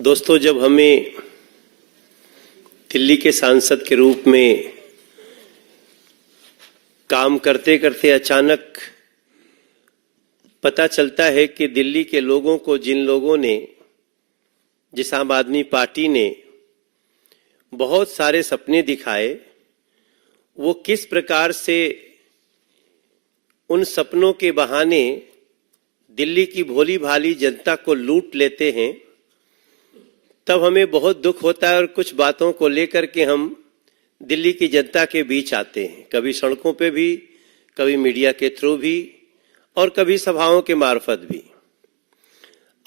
दोस्तों, जब हमें दिल्ली के सांसद के रूप में काम करते करते अचानक पता चलता है कि दिल्ली के लोगों को, जिन लोगों ने, जिस आम आदमी पार्टी ने बहुत सारे सपने दिखाए, वो किस प्रकार से उन सपनों के बहाने दिल्ली की भोली भाली जनता को लूट लेते हैं, तब हमें बहुत दुख होता है। और कुछ बातों को लेकर के हम दिल्ली की जनता के बीच आते हैं, कभी सड़कों पे भी, कभी मीडिया के थ्रू भी, और कभी सभाओं के मार्फत भी।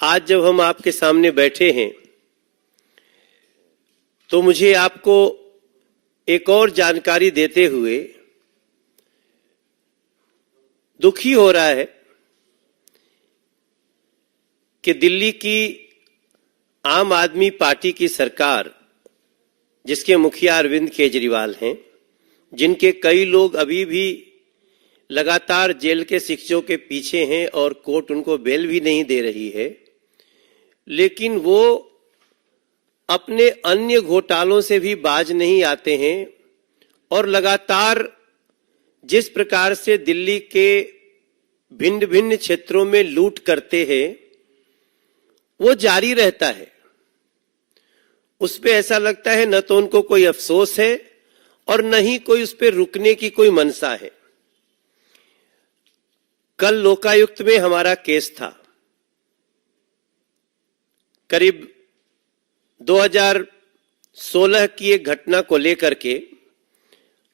आज जब हम आपके सामने बैठे हैं तो मुझे आपको एक और जानकारी देते हुए दुखी हो रहा है कि दिल्ली की आम आदमी पार्टी की सरकार, जिसके मुखिया अरविंद केजरीवाल हैं, जिनके कई लोग अभी भी लगातार जेल के शिक्षों के पीछे हैं और कोर्ट उनको बेल भी नहीं दे रही है, लेकिन वो अपने अन्य घोटालों से भी बाज नहीं आते हैं और लगातार जिस प्रकार से दिल्ली के भिन्न भिन्न क्षेत्रों में लूट करते हैं वो जारी रहता है। उस पे ऐसा लगता है न तो उनको कोई अफसोस है और न ही कोई उस पे रुकने की कोई मनसा है। कल लोकायुक्त में हमारा केस था। करीब 2016 की एक घटना को लेकर के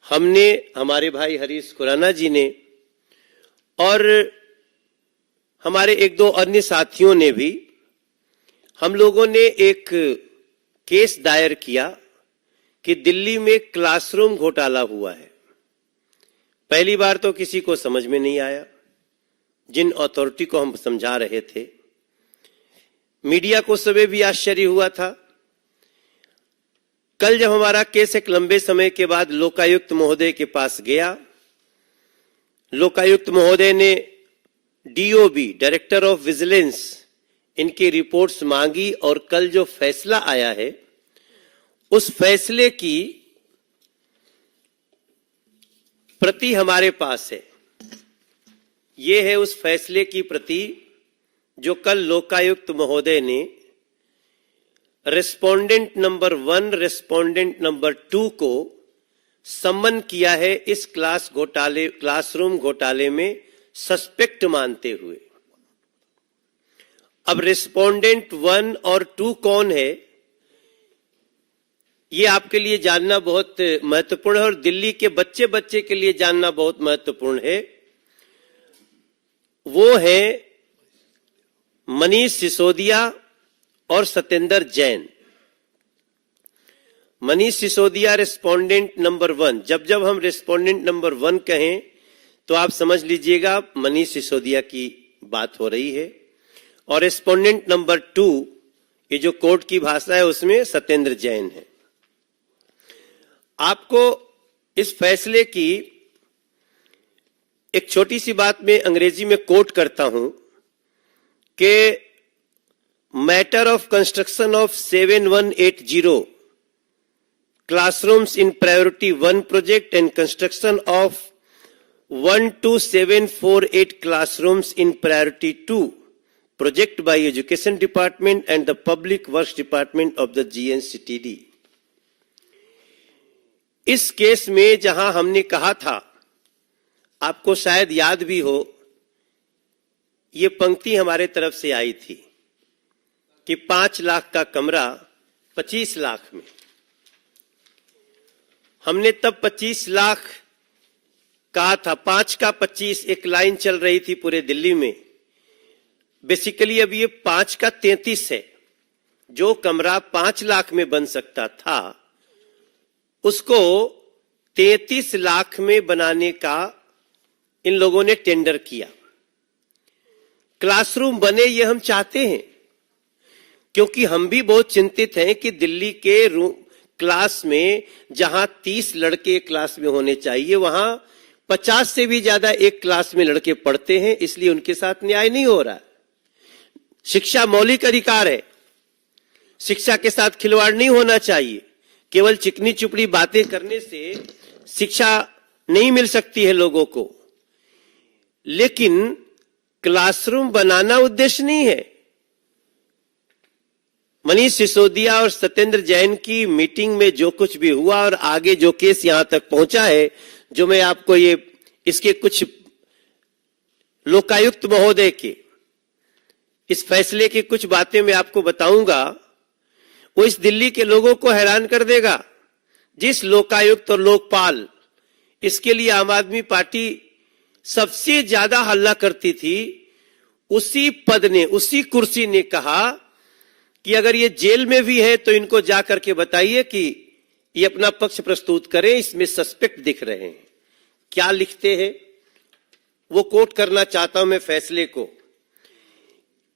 हमने, हमारे भाई हरीश खुराना जी ने और हमारे एक दो अन्य साथियों ने भी, हम लोगों ने एक केस दायर किया कि दिल्ली में क्लासरूम घोटाला हुआ है। पहली बार तो किसी को समझ में नहीं आया, जिन अथॉरिटी को हम समझा रहे थे। मीडिया को सुबह भी आश्चर्य हुआ था। कल जब हमारा केस एक लंबे समय के बाद लोकायुक्त महोदय के पास गया, लोकायुक्त महोदय ने डीओबी, डायरेक्टर ऑफ विजिलेंस, इनकी रिपोर्ट्स मांगी और कल जो फैसला आया है उस फैसले की प्रति हमारे पास है। ये है उस फैसले की प्रति जो कल लोकायुक्त महोदय ने रेस्पोंडेंट नंबर 1, रेस्पोंडेंट नंबर 2 को सम्मन किया है इस क्लासरूम घोटाले में सस्पेक्ट मानते हुए। अब रेस्पोंडेंट 1 और 2 कौन है, ये आपके लिए जानना बहुत महत्वपूर्ण है और दिल्ली के बच्चे बच्चे के लिए जानना बहुत महत्वपूर्ण है। वो है मनीष सिसोदिया और सत्येंद्र जैन। Manish Sisodia respondent number 1। जब हम रेस्पोंडेंट नंबर 1 कहें तो आप समझ लीजिएगा मनीष सिसोदिया की बात हो रही है, और रेस्पोंडेंट नंबर 2, ये जो कोर्ट की भाषा है उसमें सत्येंद्र जैन है। आपको इस फैसले की एक छोटी सी बात में अंग्रेजी में कोट करता हूं कि matter of construction of 7180 classrooms in priority 1 project and construction of 12748 classrooms in priority 2 project by Education Department and the Public Works Department of the GNCTD। इस केस में जहां हमने कहा था, आपको शायद याद भी हो, ये पंक्ति हमारे तरफ से आई थी कि 5 लाख का कमरा 25 लाख में। हमने तब 25 लाख कहा था, 5 का 25 एक लाइन चल रही थी पूरे दिल्ली में। बेसिकली अब ये 5 का 33 है। जो कमरा 5 लाख में बन सकता था उसको 33 लाख में बनाने का इन लोगों ने टेंडर किया। क्लासरूम बने ये हम चाहते हैं, क्योंकि हम भी बहुत चिंतित हैं कि दिल्ली के क्लास में जहां 30 लड़के क्लास में होने चाहिए, वहां 50 से भी ज्यादा एक क्लास में लड़के पढ़ते हैं, इसलिए उनके साथ न्याय नहीं हो रहा। शिक्षा मौलिक अधिकार है, शिक्षा के साथ खिलवाड़ नहीं होना चाहिए। केवल चिकनी चुपड़ी बातें करने से शिक्षा नहीं मिल सकती है लोगों को, लेकिन क्लासरूम बनाना उद्देश्य नहीं है। मनीष सिसोदिया और सत्येंद्र जैन की मीटिंग में जो कुछ भी हुआ और आगे जो केस यहां तक पहुंचा है, जो मैं आपको इसके कुछ लोकायुक्त महोदय के इस फैसले की कुछ बातें मैं आपको बताऊंगा, वो इस दिल्ली के लोगों को हैरान कर देगा। जिस लोकायुक्त और लोकपाल इसके लिए आम आदमी पार्टी सबसे ज्यादा हल्ला करती थी, उसी पद ने, उसी कुर्सी ने कहा कि अगर ये जेल में भी है तो इनको जाकर के बताइए कि ये अपना पक्ष प्रस्तुत करें, इसमें सस्पेक्ट दिख रहे हैं। क्या लिखते हैं वो कोट करना चाहता हूं मैं फैसले को,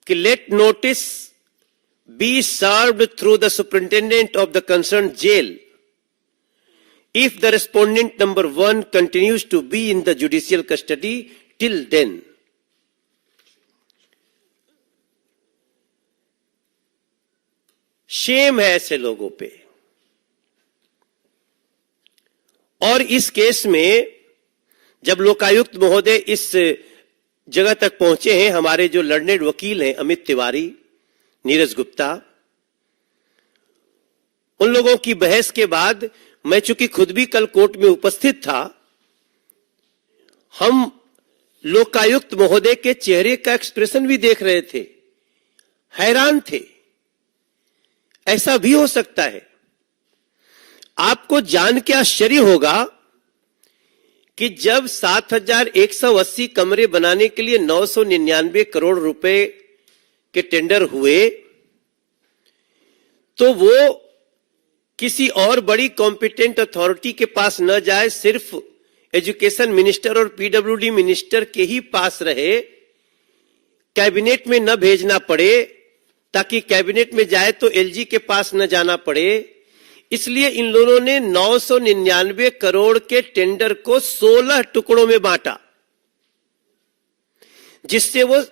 कि let notice be served through the superintendent of the concern jail if the respondent number 1 continues to be in the judicial custody till then. Shame है ऐसे लोगों पे। और इस केस में जब लोकायुक्त महोदय इस जगह तक पहुंचे हैं, हमारे जो लर्नेड वकील हैं अमित तिवारी, नीरज गुप्ता, उन लोगों की बहस के बाद मैं चूंकि खुद भी कल कोर्ट में उपस्थित था, हम लोकायुक्त महोदय के चेहरे का एक्सप्रेशन भी देख रहे थे, हैरान थे। ऐसा भी हो सकता है। आपको जान के आश्चर्य होगा कि जब 7,180 कमरे बनाने के लिए 999 करोड़ रुपए के टेंडर हुए, तो वो किसी और बड़ी कॉम्पिटेंट अथॉरिटी के पास न जाए, सिर्फ एजुकेशन मिनिस्टर और पीडब्ल्यूडी मिनिस्टर के ही पास रहे, कैबिनेट में न भेजना पड़े, ताकि कैबिनेट में जाए तो एलजी के पास न जाना पड़े। इसलिए इन लोगों ने 999 करोड़ के टेंडर को 16 टुकड़ों में बांटा, जिससे वो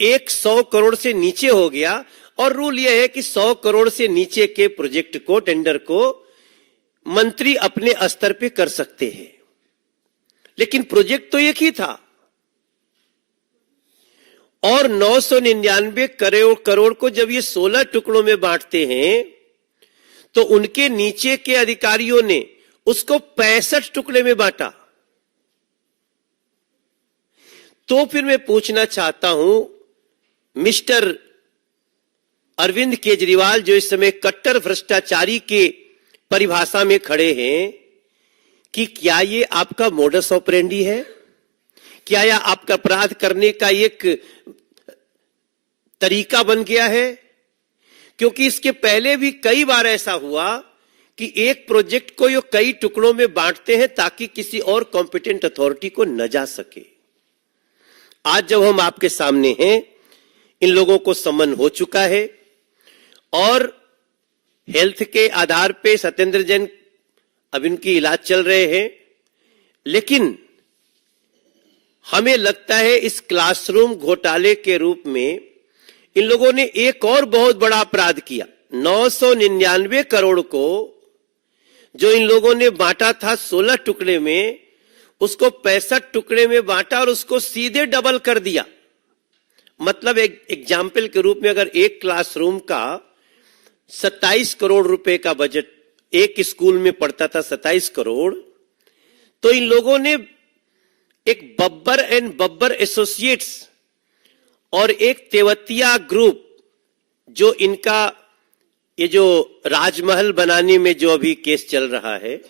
100 करोड़ से नीचे हो गया। और रूल यह है कि 100 करोड़ से नीचे के प्रोजेक्ट को, टेंडर को मंत्री अपने स्तर पे कर सकते हैं, लेकिन प्रोजेक्ट तो एक ही था। और 999 करोड़ को जब ये 16 टुकड़ों में बांटते हैं, तो उनके नीचे के अधिकारियों ने उसको 65 टुकड़े में बांटा। तो फिर मैं पूछना चाहता हूं, मिस्टर अरविंद केजरीवाल, जो इस समय कट्टर भ्रष्टाचारी के परिभाषा में खड़े हैं, कि क्या ये आपका मोडस ऑपरेंडी है? क्या यह आपका अपराध करने का एक तरीका बन गया है? क्योंकि इसके पहले भी कई बार ऐसा हुआ कि एक प्रोजेक्ट को ये कई टुकड़ों में बांटते हैं ताकि किसी और कॉम्पिटेंट अथॉरिटी को न जा सके। आज जब हम आपके सामने हैं, इन लोगों को समन हो चुका है और हेल्थ के आधार पे सत्येंद्र जैन अब इनकी इलाज चल रहे हैं, लेकिन हमें लगता है इस क्लासरूम घोटाले के रूप में इन लोगों ने एक और बहुत बड़ा अपराध किया। 999 करोड़ को जो इन लोगों ने बांटा था 16 टुकड़े में, उसको 65 टुकड़े में बांटा और उसको सीधे डबल कर दिया। मतलब एक एग्जाम्पल के रूप में, अगर एक क्लासरूम का 27 करोड़ रुपए का बजट एक स्कूल में पड़ता था, 27 करोड़, तो इन लोगों ने एक बब्बर एंड बब्बर एसोसिएट्स और एक तेवतिया ग्रुप, जो इनका ये जो राजमहल बनाने में जो अभी केस चल रहा है,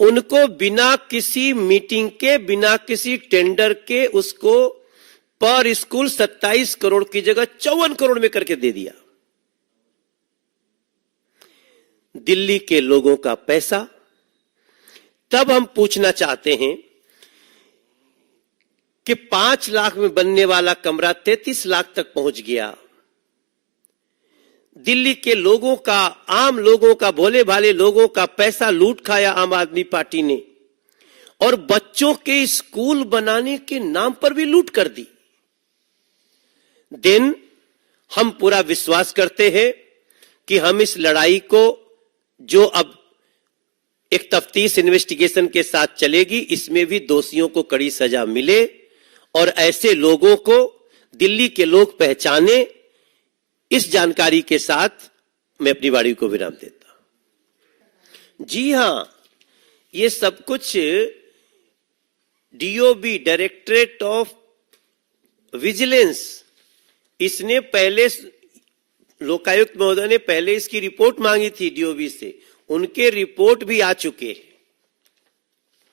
उनको बिना किसी मीटिंग के, बिना किसी टेंडर के, उसको पर स्कूल 27 करोड़ की जगह 54 करोड़ में करके दे दिया। दिल्ली के लोगों का पैसा। तब हम पूछना चाहते हैं कि 5 लाख में बनने वाला कमरा 33 लाख तक पहुंच गया। दिल्ली के लोगों का, आम लोगों का, भोले भाले लोगों का पैसा लूट खाया आम आदमी पार्टी ने, और बच्चों के स्कूल बनाने के नाम पर भी लूट कर दी। दिन हम पूरा विश्वास करते हैं कि हम इस लड़ाई को जो अब एक तफ्तीश इन्वेस्टिगेशन के साथ चलेगी, इसमें भी दोषियों को कड़ी सजा मिले और ऐसे लोगों को दिल्ली के लोग पहचाने। इस जानकारी के साथ मैं अपनी वाणी को विराम देता हूं। जी हां, ये सब कुछ डीओबी, डायरेक्टरेट ऑफ विजिलेंस, इसने पहले, लोकायुक्त महोदय ने पहले इसकी रिपोर्ट मांगी थी डीओबी से, उनके रिपोर्ट भी आ चुके हैं।